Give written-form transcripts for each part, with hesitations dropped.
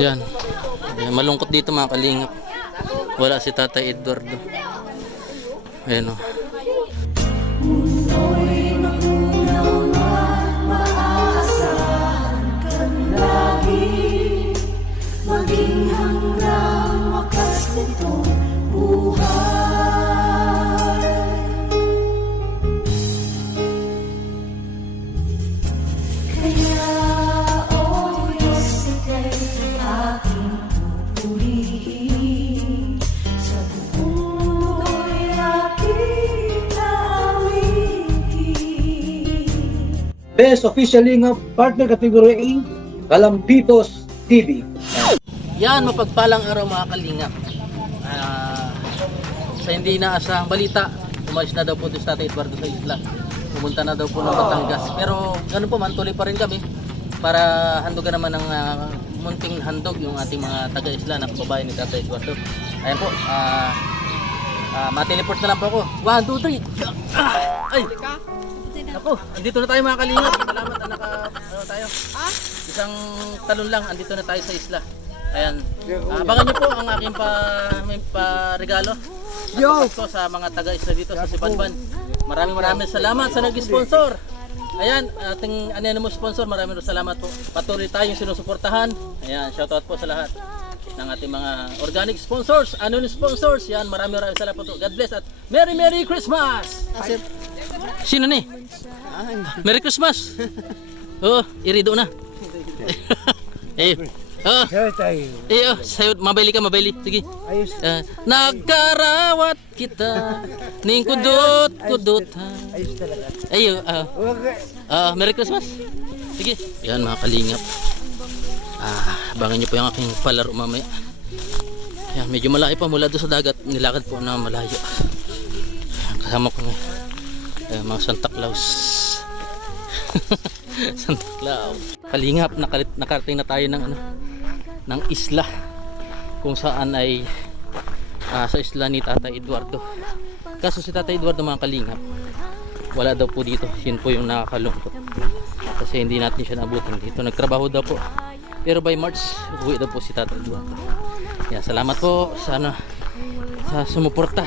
Yan. Ayan, malungkot dito mga kalingap. Wala si Tatay Eduardo. Ayan o. Mundo'y magunaw at maaasahan kang lagi, maging hanggang wakas nitong buhay. Kaya o Diyos, ika'y aking pupurihin, sa buong mundo'y aking awitin. Best Official Lingap Partner Category A, Kalampitos TV. Yan, mapagpalang araw mga kalingap. Sa hindi inaasahang balita, umalis na daw po si Tatay Eduardo sa isla. Pumunta na daw po ng Batangas. Pero ganun po man, tuloy pa rin kami para handugan naman ng munting handog yung ating mga taga-isla na kababayan ni Tatay Eduardo. Ayan po, mateleport na lang po ako. 1, 2, 3. Ay! Ako, andito na tayo mga kalingap. Salamat na tayo. Isang talon lang, andito na tayo sa isla. Ayan. Abangan niyo po ang aking may regalo. Yo! Sa mga taga-isla dito sa Sibanban. Maraming salamat sa nag-sponsor. Ayan, ating anonymous sponsor, maraming salamat po. Patuloy tayong sinusuportahan. Ayan, shoutout po sa lahat ng ating mga organic sponsors, anonymous sponsors. Yan, maraming salamat po. God bless at Merry Christmas! Sino ni? Merry Christmas! Oh, irido na. Oh, sayo, mabili ka. Sige. Nagkarawat kita ning kudot ha. Ayos talaga. Merry Christmas. Sige. Yan mga kalingap. Abangan niyo po yung aking palaro mamaya. Yan, medyo malayo pa mula doon sa dagat. Nilakad po na malayo. Kasama ko ngayon mga Santa Claus. Santa Claus. Kalingap, nakarating na tayo ng isla kung saan ay sa isla ni Tatay Eduardo. Kaso si Tatay Eduardo mga kalingap, wala daw po dito. Yun po yung nakakalungkot kasi hindi natin siya nabutan dito. Nagtrabaho daw po, pero by March uwi daw po si Tatay Eduardo. Yan, salamat po sa sumuporta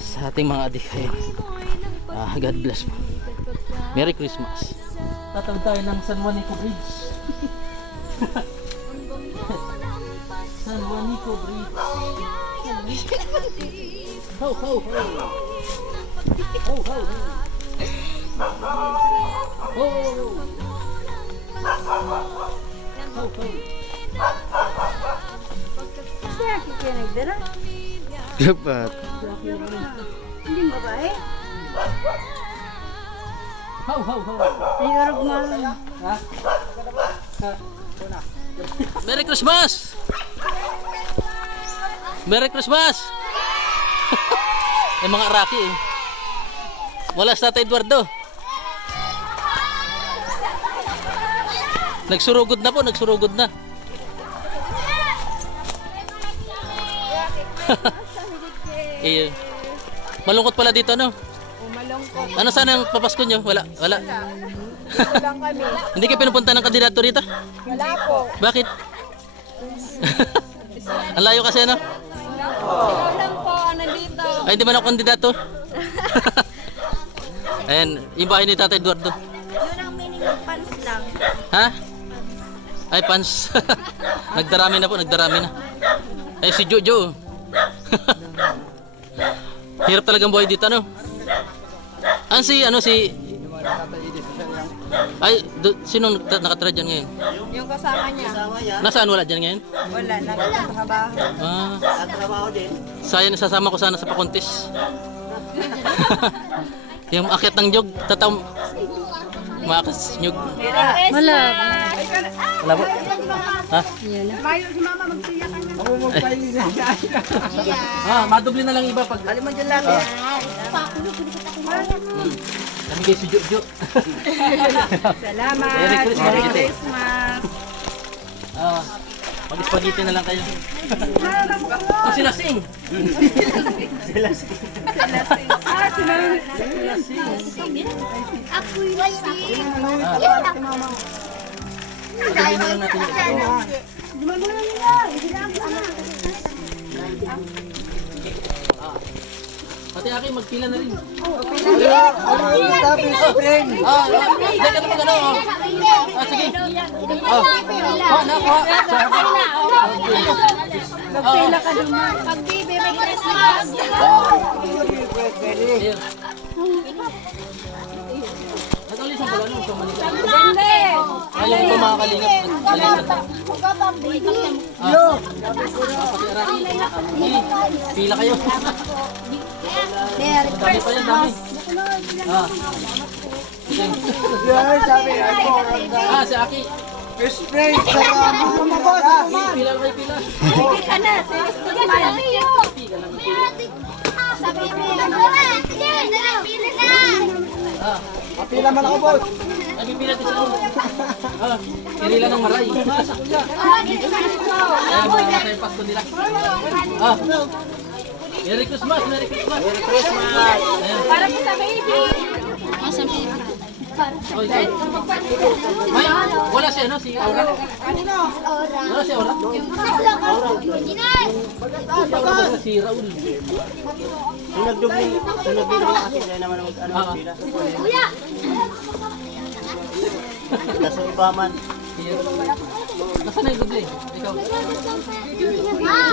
sa ating mga adik. God bless po. Merry Christmas. Tatawid tayo ng San Juanico Bridge. San Juanico Bridge. Ho ho ho. Ho ho ho. Ho. Ho ho. Siya kikinig dira. Dapat. Hindi babae. Ho ho ho. Ayurog mo. Ha? Merry Christmas! Merry Christmas! Yung mga Rocky eh. Wala sa Tatay Eduardo. Nagsurugod na po, nagsurugod na. Eh, malungkot pala dito, no? Malungkot. Ano sana ang papasko nyo? Wala. Lang kami. Hindi kayo pinupunta ng kandidato rito? Wala po. Bakit? Ang layo kasi, ano? Ikaw lang po, nandito. Ay, hindi man ako kandidato. Ayan, yung bahay ni Tatay Eduardo. Yun ang meaning ng pants lang. Ha? Ay, pants. Nagdarami na po, nagdarami na. Ay, si Jojo. Hirap talagang buhay dito, ano? Si ay, sino nakatira dyan ngayon? Yung kasama niya. Nasaan wala dyan ngayon? Wala, nagtatrabaho. Nagtrabaho din. Sayang, sasama ko sana sa pakontis. Yung akyat ng nyug, makas nyug. Wala. Wala po? Ha? Mayo si mama magsiya ka na. Madubli na lang iba pag... Alam mo dyan lang. Kami kayo si Jojo. Salamat. Merry Christmas. Merry Christmas. Mag-spaghetti na lang kayo. Si Lasing. Ako'y wala. Bili na lang natin yung Pati Aki, magpila na rin. Ano yung sabi sa friend? Hindi ka naman ano. Sige. Nakuha. Magpila ka naman. Pag-bibi, may Christmas. Ayun. Nag-alis ang pala nung sa Manila. Hindi. Ayaw ko mga kalingap. Yo! Pila kayo. Merry Dami pa yan, dami. Sige. Yan, sabi ako. Si Aki. Spray sa mga boss. Pila kayo, pila. Ka na. Kapila man ako, boss. Ay, pipila din sa Kirila ng maray. Ayan, mga sa Pasko nila. Merry Christmas, Merry Christmas. Merry Christmas. Para po sa baby. Oy, say. May, wala si ano, si Aura. Wala si Aura. Wala si Raul. Nagdubli kasi dahil naman ang pila. Nasa ibaman. Nasaan na yung doble? Ikaw.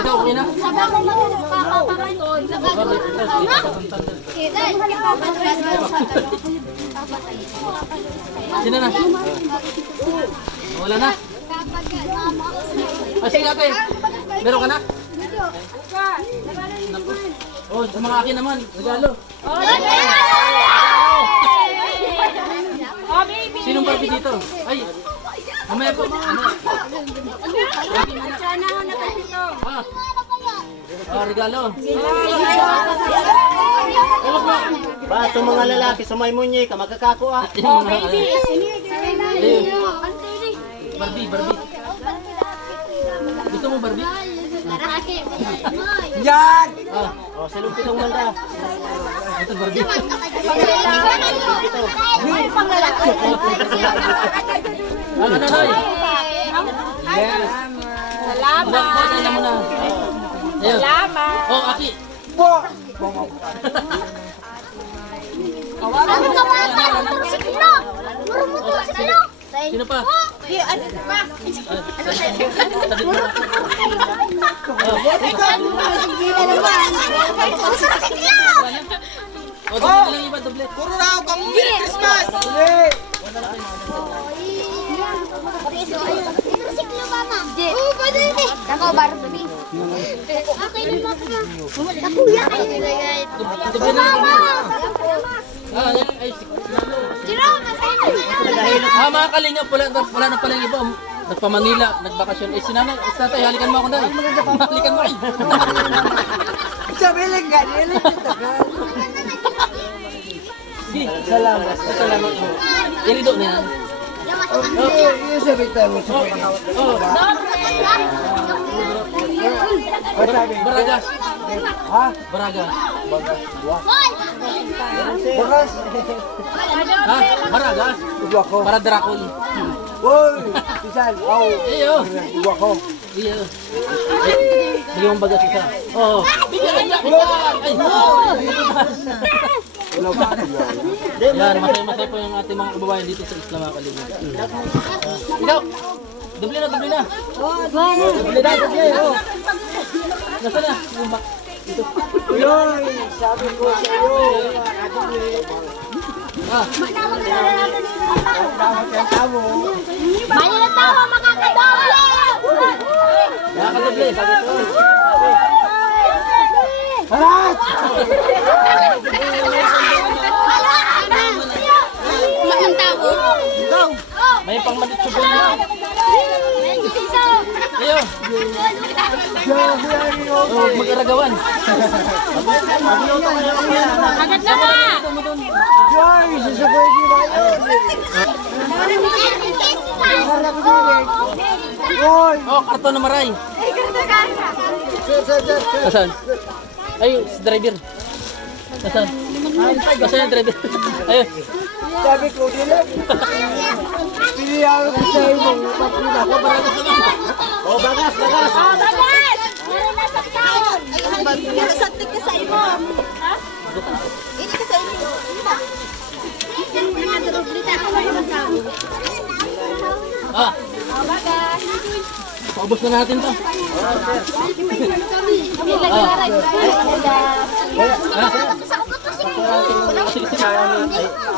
Ikaw, okay na? Sino na? Wala na? Sige ate, meron ka na? Naku. Oh, sa mga akin naman, regalo. Oh, baby. Sinong Barbie dito? Ay, mamaya po. Ano? Sana ako nakasito. Regalo. Ba, sa mga lalaki, sa may munye ka, magkakako ah. Yung mga, Barbie, Barbie. Gusto mo Barbie? Yan! O, silupitong manda. Ito Barbie. Ay, panglalaki. Ano na, Noy? Salamat. Alam mo na. Ayun. Salamat. Oh, Aki. Sino pa? Oh, doble lang iba, doble. Puro na ako kang Merry Christmas! Oo, pwede rin eh. Ako, Barbie. Okay na ba ka? Nakuya kayo nilagay. Doble na. Ay, Jerome, mga kalingap, wala na pala yung iba. Nagpa-Manila, nagbakasyon. Eh, sinanay, tatay, halikan mo ako na. Halikan mo ay. Sabi lang ganyan. Sige, salamat. Salamat mo. Irido na yan. Yung sabi tayo sa pwede. Oh, Baragas. Ha? Baragas. Bukas. Ha? Baragas. Iwa ko. Para Dracul. Uy! Pisan. Aw. Iyo. Iwa ko. Iyo. Ay, bigyan mong bagas isa. Oo. Bigyan niya kita. Ay, yan, masaya-masaya po yung ating mga kababayan dito sa Isla mga kalingap. Ikaw, doble na, doble na. Doble na, doble. Oh. Nasaan na? Yung back. Dito. Uy! Sabi ko sa iyo. Dapat yung tamo. Mali na tawa, makakadawala! Nakakadoble. Harat! Makang tao. May pang manitsubol na. Iyo. Oh, mag-aragawan. Agad na ba? Joy! Sasabay di ba yun? Uy! Oh, karton na maray. Nasaan? Ay, si driver. Nasaan? Nasaan yung driver? Ayun. Sabi ko, di lang. Pili ako sa iyo. Oh, baragas naman. Oh, bagas, bagas. Oh, bagat! Meron na sa taon. Nasantik ka sa imo. Ha? Ini ka sa imo. Ah, Oh, bagat! paubos na natin to.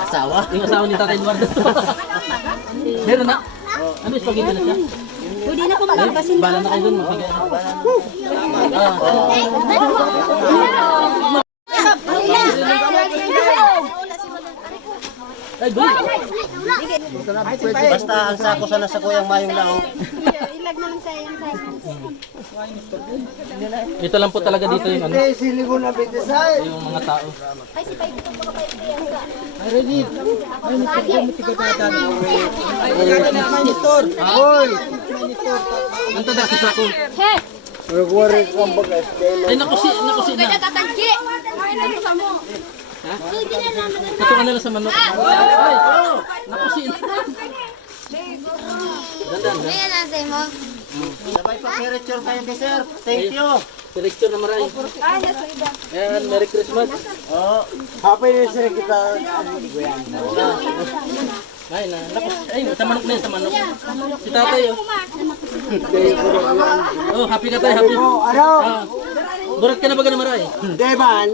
Asawa? Yung asawa ni Tatay Eduardo. Meron na? Ano, spaghetti na siya? Hindi na ko magabasin. Bala na kayo dun, magbigay na. Ay, boy! Basta ang sako sana sa kuyang mayong lang. Ilag na lang sa iyo. Ito lang po talaga dito yung ano. Yung mga tao. Ang tada sa sako. He! Ay, nakusi na. Tatangki! Ito ka na lang sa manok. Ay, nakusi na. Dandan, ha? Ayan ang sa'yo mo. Sabay pa picture kayo kay sir. Thank you. Director na maray. Ayan, Merry Christmas. Oh, Ay, ay, sa manok na yun, sa manok. Si tatay, oh. Oh, happy ka tayo, happy. Ah, burat ka na ba ka na maray? Devan.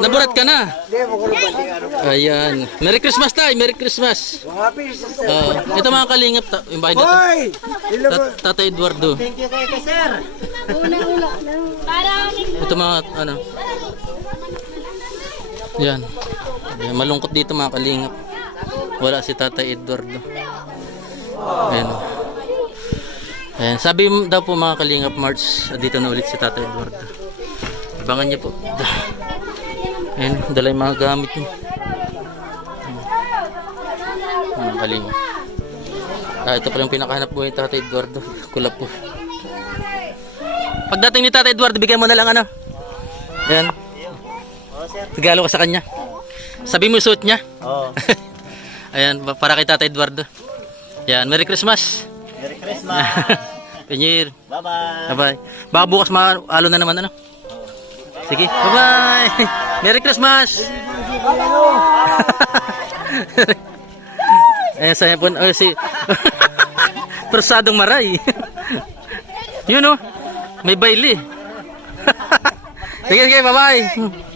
Naburat ka na. Ayan. Merry Christmas tayo, Merry Christmas. Ito mga kalingap, yung bahay natin. Tatay Eduardo. Thank you kay sir. Ito mga, ano. Yan. Ayan, malungkot dito mga kalingap. Wala si Tatay Eduardo. Ayan. Ayan. Sabi daw po mga kalingap, March, dito na ulit si Tatay Eduardo. Abangan niyo po. Ayan, dala yung mga gamit niyo. Mga kalingap. Ito pala yung pinakahanap buhay ni Tatay Eduardo. Kulap po. Pagdating ni Tatay Eduardo, bigyan mo na lang ano. Ayan. Regalo ko sa kanya. Sabi mo yung suit niya. Oh, Ayan, para kay Tatay Eduardo. Ayan, Merry Christmas. Merry Christmas. Happy New Year. Bye-bye. Bye-bye. Baka bukas maalo na naman ano. Sige, bye-bye. Merry Christmas. Ayan, saya po. Si Persadong Maray. Yun oh. May baili. Sige, sige, bye-bye.